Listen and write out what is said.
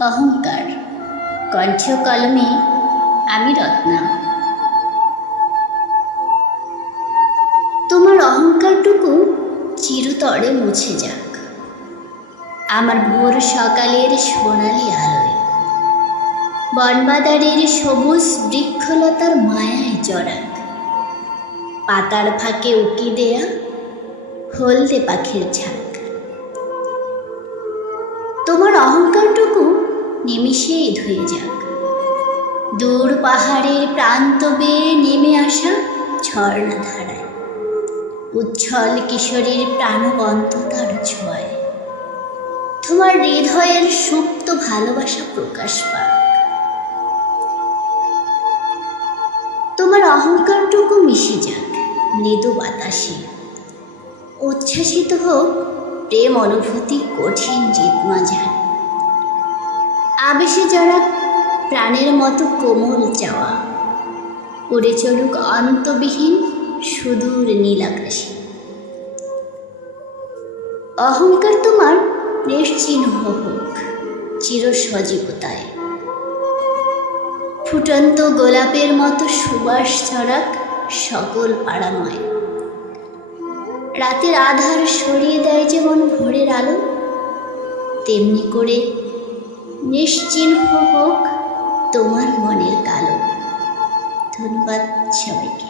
অহংকার। কণ্ঠ কলমে আমি রত্না। তোমার অহংকারটুকু চিরতরে মুছে যাক আমার ভোর সকালের সোনালি আলোয়। বনবাদারের সবুজ বৃক্ষলতার মায়ায় জড়াক পাতার ফাঁকে উকি দেয়া হলদে পাখির ঝাঁক। তোমার অহংকারটুকু নিমিষেই ধুয়ে যাক দূর পাহাড়ের প্রান্ত বেয়ে নেমে আসা ঝর্ণা ধারায়। উচ্ছল কিশোরীর প্রাণবন্ততার ছোঁয়ায় তোমার হৃদয়ের সুপ্ত ভালোবাসা প্রকাশ পাক। তোমার অহংকারটুকু মিশে যাক মৃদু বাতাসে। উচ্ছ্বাসিত হোক প্রেম অনুভূতি কঠিন রিতমা যান। আবেশে যারা প্রাণের মতো কোমল চাওয়া উড়ে চলুক অন্তবিহীন সুদূর নীল আকাশে। অহংকার তোমার নিশ্চিহ্ন হোক চির সজীবতায়। ফুটন্ত গোলাপের মতো সুবাস ছড়াক সকল পাড়াময়। রাতের আধার সরিয়ে দেয় যেমন ভোরের আলো, তেমনি করে নিশ্চিহ্ন হোক তোমার মনের কালো। ধন্যবাদ সবাইকে।